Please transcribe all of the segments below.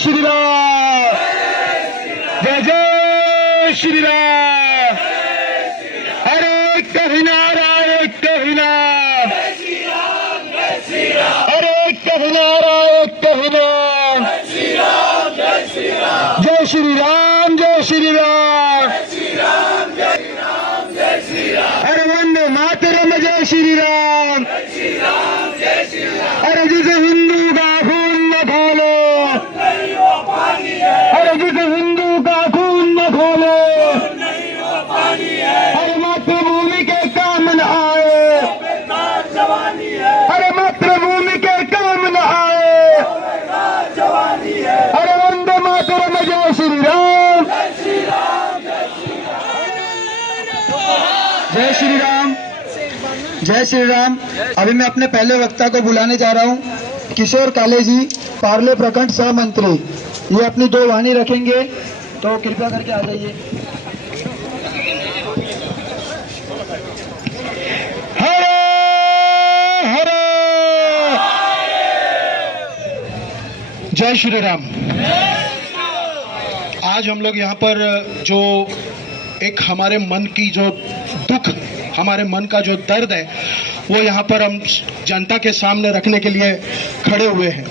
श्री राम, जय जय श्री राम। अरे कभी नारा, एक कभी नाम, अरे कभी नारा, एक कभी नाम। जय श्री राम, जय श्री राम, अरे वंदे मातरम, जय श्री राम। अरे जिसे हिंदू का खून न खोलो, अरे जिसे हिंदू का खून न खोलो, अरे मातृभूमि के काम न आए, अरे मातृभूमि के काम न आए। अरे वंदे मातरम, जय श्री राम, जय श्री राम, जय श्री राम। अभी मैं अपने पहले वक्ता को बुलाने जा रहा हूं, किशोर काले जी, पार्ले प्रखंड सह मंत्री। ये अपनी 2 वाणी रखेंगे, तो कृपया करके आ जाइए। हरे हरे, जय श्री राम। आज हम लोग यहाँ पर जो एक हमारे मन की जो दुख, हमारे मन का जो दर्द है, वो यहाँ पर हम जनता के सामने रखने के लिए खड़े हुए हैं।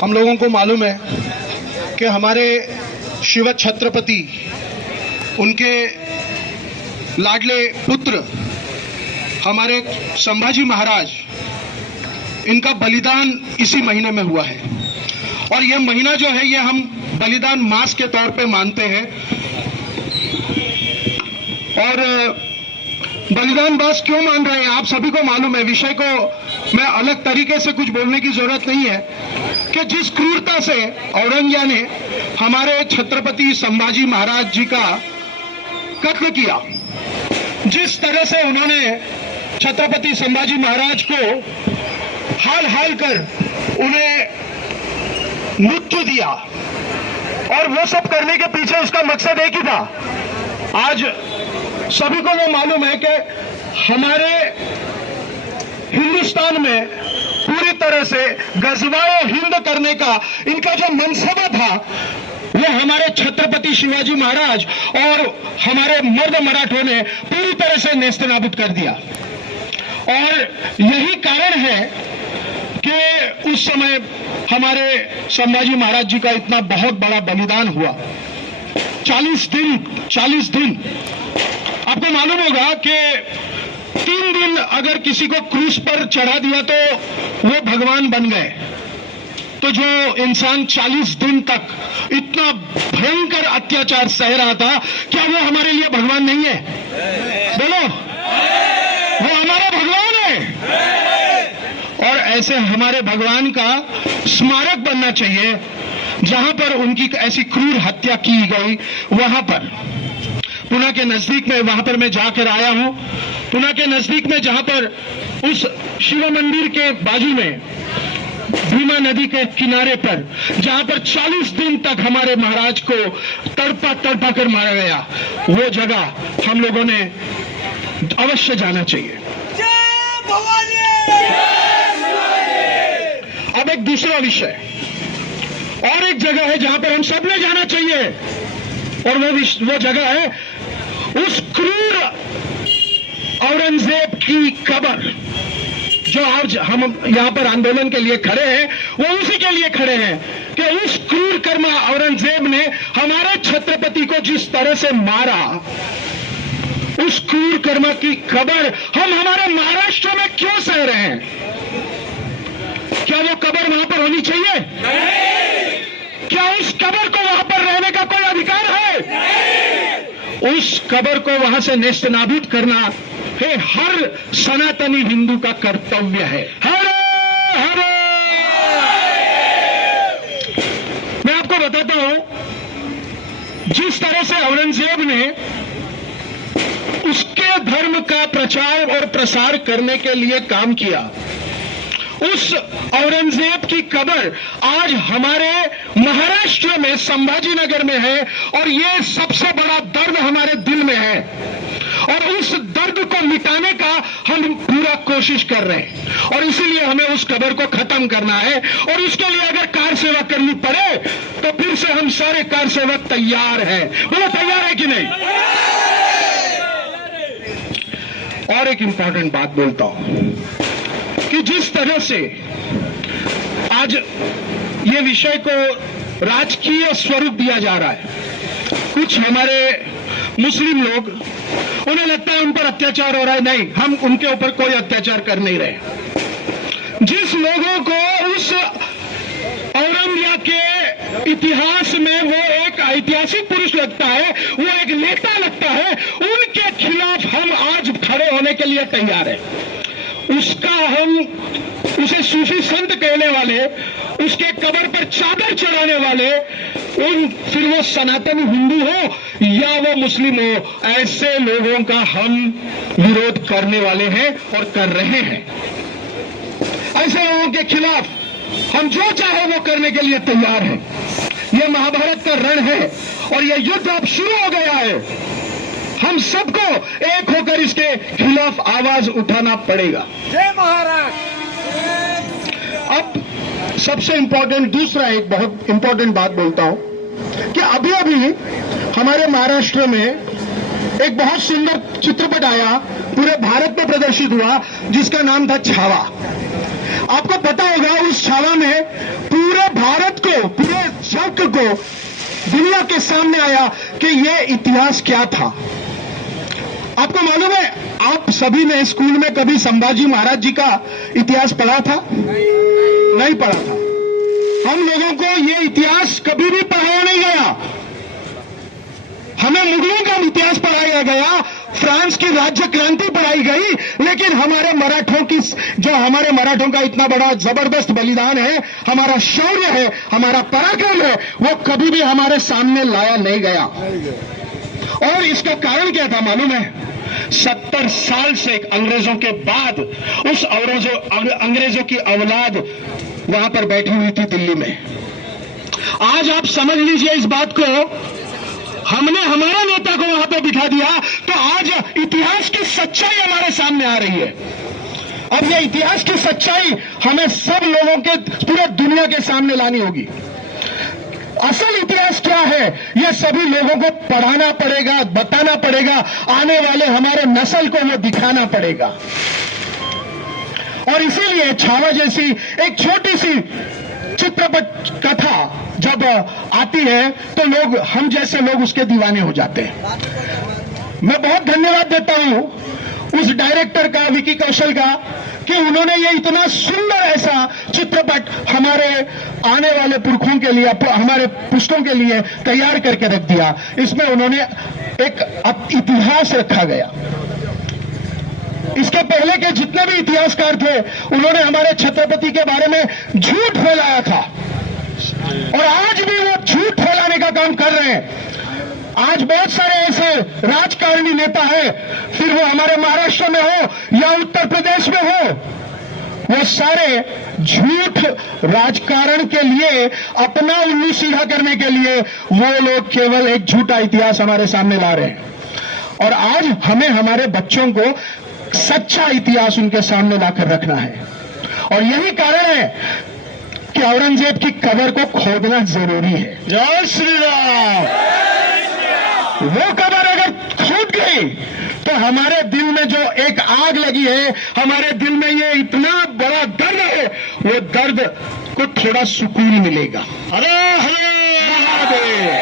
हम लोगों को मालूम है कि हमारे शिव छत्रपति, उनके लाडले पुत्र हमारे संभाजी महाराज, इनका बलिदान इसी महीने में हुआ है। और ये महीना जो है, ये हम बलिदान मास के तौर पे मानते हैं। और बलिदान मास क्यों मान रहे हैं, आप सभी को मालूम है। विषय को मैं अलग तरीके से कुछ बोलने की जरूरत नहीं है कि जिस क्रूरता से औरंगजेब ने हमारे छत्रपति संभाजी महाराज जी का कत्ल किया, जिस तरह से उन्होंने छत्रपति संभाजी महाराज को हाल हाल कर उन्हें मृत्यु दिया, और वो सब करने के पीछे उसका मकसद एक ही था। आज सभी को वो मालूम है कि हमारे हिंदुस्तान में पूरी तरह से गजवाए हिंद करने का इनका जो मनसूबा था, वो हमारे छत्रपति शिवाजी महाराज और हमारे मर्द मराठों ने पूरी तरह से नेस्तनाबूद कर दिया। और यही कारण है कि उस समय हमारे संभाजी महाराज जी का इतना बहुत बड़ा बलिदान हुआ। 40 दिन। आपको मालूम होगा कि 3 दिन अगर किसी को क्रूस पर चढ़ा दिया तो वो भगवान बन गए। तो जो इंसान 40 दिन तक इतना भयंकर अत्याचार सह रहा था, क्या वो हमारे लिए भगवान नहीं है? बोलो, वो हमारा भगवान है। और ऐसे हमारे भगवान का स्मारक बनना चाहिए, जहां पर उनकी ऐसी क्रूर हत्या की गई। वहां पर पुणे के नजदीक में, वहां पर मैं जाकर आया हूं, पुणे के नजदीक में, जहां पर उस शिव मंदिर के बाजू में भीमा नदी के किनारे पर, जहां पर 40 दिन तक हमारे महाराज को तड़पा कर मारा गया, वो जगह हम लोगों ने अवश्य जाना चाहिए। अब एक दूसरा विषय, और एक जगह है जहां पर हम सबने जाना चाहिए, और वो जगह है उस क्रूर औरंगजेब की कब्र। जो आज हम यहां पर आंदोलन के लिए खड़े हैं, वो उसी के लिए खड़े हैं कि उस क्रूर कर्मा औरंगजेब ने हमारे छत्रपति को जिस तरह से मारा, उस क्रूर कर्मा की कब्र हम हमारे महाराष्ट्र में क्यों सह रहे हैं? क्या वो कब्र वहां पर होनी चाहिए? क्या उस कब्र को वहां पर रहने का कोई अधिकार है? उस कब्र को वहां से नेस्तनाबूद करना है हर सनातनी हिंदू का कर्तव्य है। हरे हरे। मैं आपको बताता हूं, जिस तरह से औरंगजेब ने उसके धर्म का प्रचार और प्रसार करने के लिए काम किया, उस औरंगजेब की कब्र आज हमारे महाराष्ट्र में संभाजी नगर में है, और ये सबसे बड़ा दर्द हमारे दिल में है। और उस दर्द को मिटाने का हम पूरा कोशिश कर रहे हैं, और इसीलिए हमें उस कब्र को खत्म करना है। और उसके लिए अगर कार सेवा करनी पड़े तो फिर से हम सारे कार सेवक तैयार हैं। बोलो तैयार है कि नहीं? और एक इंपॉर्टेंट बात बोलता हूं कि जिस तरह से आज ये विषय को राजकीय स्वरूप दिया जा रहा है, कुछ हमारे मुस्लिम लोग, उन्हें लगता है उन पर अत्याचार हो रहा है। नहीं, हम उनके ऊपर कोई अत्याचार कर नहीं रहे। जिस लोगों को उस औरंगजेब के इतिहास में वो एक ऐतिहासिक पुरुष लगता है, वो एक नेता लगता है, उनके खिलाफ हम आज खड़े होने के लिए तैयार हैं। उसका हम उसे सूफी संत कहने वाले, उसके कब्र पर चादर चढ़ाने वाले, फिर वो सनातनी हिंदू हो या वो मुस्लिम हो, ऐसे लोगों का हम विरोध करने वाले हैं और कर रहे हैं। ऐसे लोगों के खिलाफ हम जो चाहे वो करने के लिए तैयार हैं। यह महाभारत का रण है और यह युद्ध अब शुरू हो गया है। हम सबको एक होकर इसके खिलाफ आवाज उठाना पड़ेगा। जय महाराज। अब सबसे इंपॉर्टेंट दूसरा एक बहुत इंपॉर्टेंट बात बोलता हूं कि अभी अभी हमारे महाराष्ट्र में एक बहुत सुंदर चित्रपट आया, पूरे भारत में प्रदर्शित हुआ, जिसका नाम था छावा। आपको पता होगा उस छावा में पूरे भारत को, पूरे जग को, दुनिया के सामने आया कि यह इतिहास क्या था। आपको मालूम है, आप सभी ने स्कूल में कभी संभाजी महाराज जी का इतिहास पढ़ा था? नहीं पढ़ा था। हम लोगों को यह इतिहास कभी भी पढ़ाया नहीं गया। हमें मुगलों का इतिहास पढ़ाया गया, फ्रांस की राज्य क्रांति पढ़ाई गई, लेकिन हमारे मराठों का इतना बड़ा जबरदस्त बलिदान है, हमारा शौर्य है, हमारा पराक्रम है, वो कभी भी हमारे सामने लाया नहीं गया। और इसका कारण क्या था मालूम है? 70 साल से अंग्रेजों के बाद उस अंग्रेजों की औलाद वहां पर बैठी हुई थी दिल्ली में। आज आप समझ लीजिए इस बात को, हमने हमारे नेता को वहां पर बिठा दिया तो आज इतिहास की सच्चाई हमारे सामने आ रही है। अब यह इतिहास की सच्चाई हमें सब लोगों के, पूरे दुनिया के सामने लानी होगी। असल इतिहास क्या है, यह सभी लोगों को पढ़ाना पड़ेगा, बताना पड़ेगा, आने वाले हमारे नस्ल को वो दिखाना पड़ेगा। और इसीलिए छावा जैसी एक छोटी सी चित्रपट कथा जब आती है तो लोग, हम जैसे लोग उसके दीवाने हो जाते हैं। मैं बहुत धन्यवाद देता हूं उस डायरेक्टर का, विकी कौशल का, कि उन्होंने ये इतना सुंदर ऐसा चित्रपट हमारे आने वाले पुरखों के लिए, हमारे पुश्तों के लिए तैयार करके रख दिया। इसमें उन्होंने एक इतिहास रखा गया। इसके पहले के जितने भी इतिहासकार थे, उन्होंने हमारे छत्रपति के बारे में झूठ फैलाया था और आज भी वो झूठ फैलाने का काम कर रहे हैं। आज बहुत सारे ऐसे राजकारणी नेता हैं, फिर वो हमारे महाराष्ट्र में हो या उत्तर प्रदेश में हो, वो सारे झूठ राजकारण के लिए, अपना उल्लू सीधा करने के लिए वो लोग केवल एक झूठा इतिहास हमारे सामने ला रहे हैं। और आज हमें हमारे बच्चों को सच्चा इतिहास उनके सामने लाकर रखना है। और यही कारण है कि औरंगजेब की कब्र को खोदना जरूरी है। जय श्री राम। वो कब्र अगर खोद गई तो हमारे दिल में जो एक आग लगी है, हमारे दिल में ये इतना बड़ा दर्द है, वो दर्द को थोड़ा सुकून मिलेगा। हरे हरे महादेव।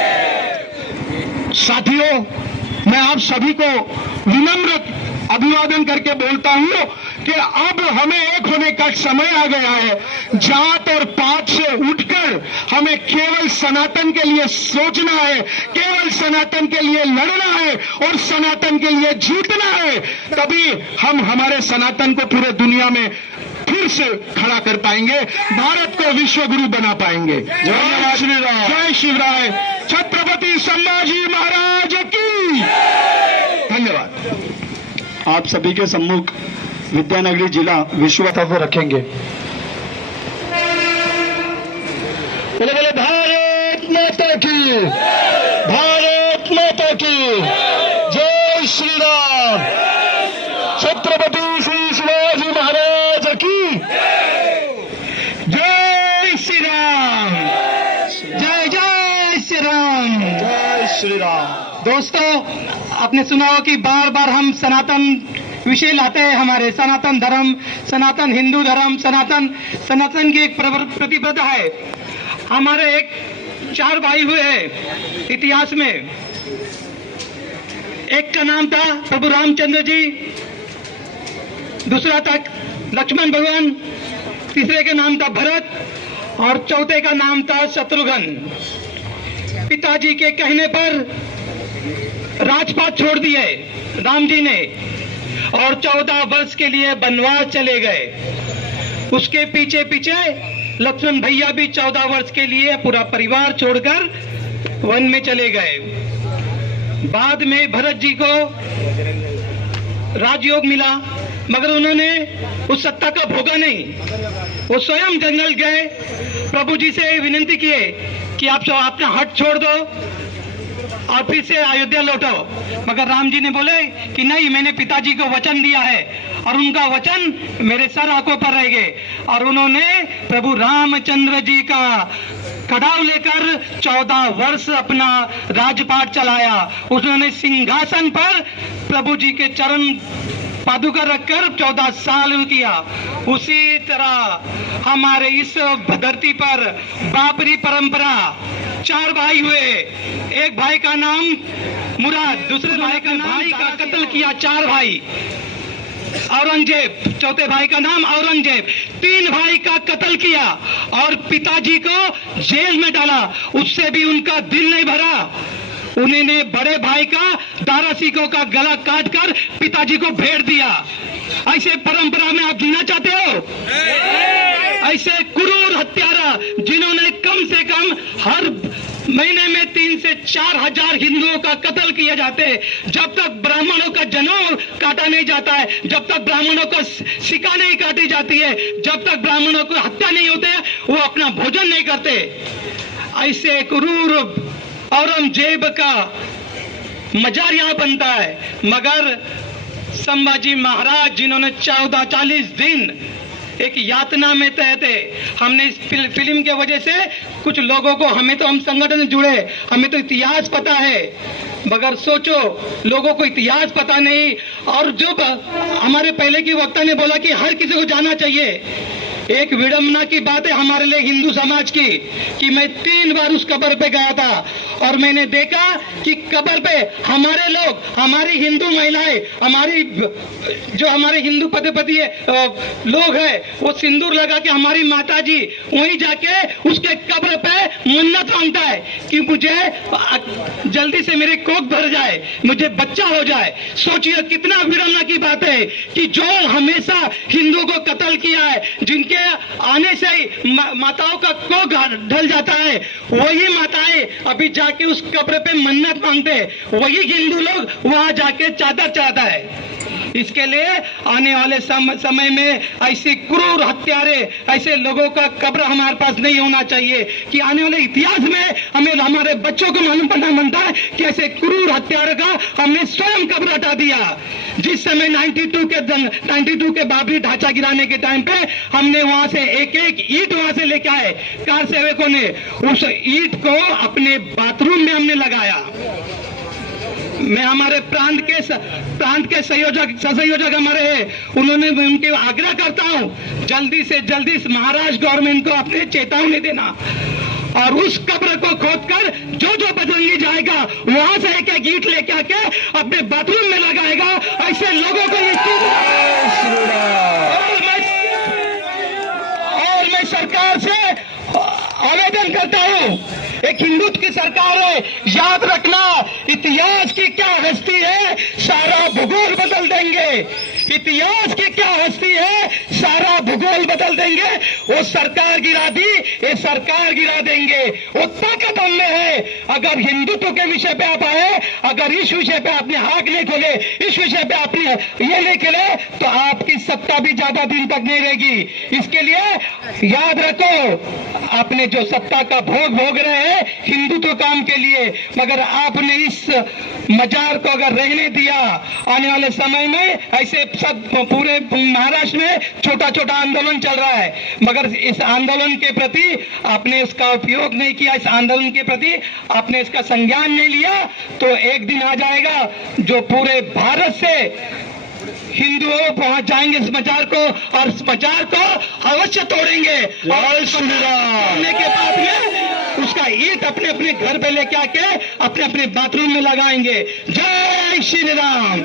साथियों, मैं आप सभी को विनम्र अभिवादन करके बोलता हूं कि अब हमें एक होने का समय आ गया है। जात और पात से उठकर हमें केवल सनातन के लिए सोचना है, केवल सनातन के लिए लड़ना है और सनातन के लिए जीतना है। तभी हम हमारे सनातन को पूरे दुनिया में फिर से खड़ा कर पाएंगे, भारत को विश्व गुरु बना पाएंगे। जय श्री राम। जय शिवराय। छत्रपति संभाजी महाराज की धन्यवाद। आप सभी के सम्मुख विद्यानगरी जिला विश्वता को रखेंगे। बोले बोले भारत माता की, भारत माता की जय श्री राम। छत्रपति श्री शिवाजी महाराज की जय श्री राम। जय जय श्री राम। जय श्री राम। दोस्तों, आपने सुना हो कि बार बार हम सनातन विषय लाते हैं। हमारे सनातन धर्म, सनातन हिंदू धर्म, सनातन की एक प्रतिबद्धता है। हमारे एक 4 भाई हुए हैं इतिहास में। एक का नाम था प्रभु रामचंद्र जी, दूसरा था लक्ष्मण भगवान, तीसरे का नाम था भरत और चौथे का नाम था शत्रुघ्न। पिताजी के कहने पर राजपाट छोड़ दिए राम जी ने और 14 वर्ष के लिए वनवास चले गए। उसके पीछे पीछे लक्ष्मण भैया भी 14 वर्ष के लिए पूरा परिवार छोड़कर वन में चले गए। बाद में भरत जी को राजयोग मिला, मगर उन्होंने उस सत्ता का भोगा नहीं। वो स्वयं जंगल गए, प्रभु जी से विनती किए कि आप सब अपना हट छोड़ दो और फिर से अयोध्या लौटो। मगर राम जी ने बोले कि नहीं, मैंने पिताजी को वचन दिया है और उनका वचन मेरे सर आंखों पर रहेंगे। और उन्होंने प्रभु रामचंद्र जी का कड़ाव लेकर 14 वर्ष अपना राजपाट चलाया। उन्होंने सिंहासन पर प्रभु जी के चरण पादुका रखकर 14 साल किया। उसी तरह हमारे इस धरती पर बाबरी परंपरा 4 भाई हुए। एक भाई का नाम मुराद, दूसरे भाई का नाम भाई का कत्ल किया 4 भाई। औरंगजेब, चौथे भाई का नाम औरंगजेब। 3 भाई का कत्ल किया और पिताजी को जेल में डाला। उससे भी उनका दिल नहीं भरा। उन्होंने बड़े भाई का दारा सिकों का गला काटकर पिताजी को भेड़ दिया। ऐसे परंपरा में आप जीना चाहते हो? ऐसे क्रूर हत्यारा जिन्होंने कम से कम हर महीने में 3 से 4 हजार हिंदुओं का कत्ल किए जाते हैं। जब तक ब्राह्मणों का जनेऊ काटा नहीं जाता है, जब तक ब्राह्मणों को सिका नहीं काटी जाती है, जब तक ब्राह्मणों को हत्या नहीं होते हैं, वो अपना भोजन नहीं करते। ऐसे क्रूर औरंगजेब का मजार यहाँ बनता है। मगर संभाजी महाराज जिन्होंने 40 दिन एक यातना में तय थे। हमने इस फिल्म के वजह से कुछ लोगों को, हम संगठन से जुड़े, हमें तो इतिहास पता है, मगर सोचो लोगों को इतिहास पता नहीं। और जो हमारे पहले की वक्ता ने बोला कि हर किसी को जाना चाहिए, एक विडंबना की बात है हमारे लिए हिंदू समाज की कि मैं 3 बार उस कब्र पे गया था और मैंने देखा कि कब्र पे हमारे लोग, हमारी हिंदू महिलाएं, हमारे हिंदू पति लोग हैं, वो सिंदूर लगा के हमारी माता जी वहीं जाके उसके कब्र पे मन्नत मांगता है कि मुझे जल्दी से मेरे कोख भर जाए, मुझे बच्चा हो जाए। सोचिए कितना विडंबना की बात है कि जो हमेशा हिंदू को कत्ल किया है, जिनके आने से ही माताओं का कोख ढल जाता है, वही माताएं अभी जाके उस कब्र पे मन्नत मांगते, वही हिंदू लोग वहां जाके चादर चढ़ाता है। इसके लिए आने वाले समय में ऐसी क्रूर हत्यारे, ऐसे लोगों का कब्र हमारे पास नहीं होना चाहिए कि आने वाले इतिहास में हमें, हमारे बच्चों को मालूम पड़ना बनता है कि ऐसे क्रूर हत्यारों का हमने स्वयं कब्र हटा दिया। जिस समय 92 के बाबरी ढांचा गिराने के टाइम पे हमने वहां से एक ईंट वहां से लेके आए, कार सेवकों ने उस ईंट को अपने बाथरूम में हमने लगाया। मैं हमारे प्रांत के सहयोजक हमारे हैं, उन्होंने उनके आग्रह करता हूं जल्दी से जल्दी महाराष्ट्र गवर्नमेंट को अपने चेतावनी देना और उस कब्र को खोदकर जो बजरंगी जाएगा वहां से एक ईंट लेके आके अपने बाथरूम में लगाएगा। ऐसे लोगों को और मैं सरकार से आवेदन करता हूं, एक हिंदुत्व की सरकार है, याद रखना इतिहास की क्या हस्ती है, सारा भूगोल बदल देंगे। इतिहास की क्या हस्ती है, सारा भूगोल बदल देंगे। वो सरकार गिरा दी, ये सरकार गिरा देंगे। वो ताकत हमने है, अगर हिंदुत्व के विषय पे आप आए, अगर इस विषय पे आपने हाथ नहीं खोले, इस विषय पे आपने ये नहीं खेले, तो आपकी सत्ता भी ज्यादा दिन तक नहीं रहेगी। इसके लिए याद रखो, आपने जो सत्ता का भोग भोग रहे हैं हिंदुत्व काम के लिए, मगर आपने इस मजार को अगर रहने दिया, आने वाले समय में ऐसे सब पूरे महाराष्ट्र में छोटा छोटा आंदोलन चल रहा है, मगर इस आंदोलन के प्रति आपने इसका उपयोग नहीं किया, इस आंदोलन के प्रति आपने इसका संज्ञान नहीं लिया, तो एक दिन आ जाएगा जो पूरे भारत से हिंदुओं पहुंच जाएंगे इस मजार को, और इस मजार को अवश्य तोड़ेंगे। और तोड़ने के बाद में उसका ईंट अपने अपने घर पे लेके आके अपने अपने बाथरूम में लगाएंगे। जय श्री राम।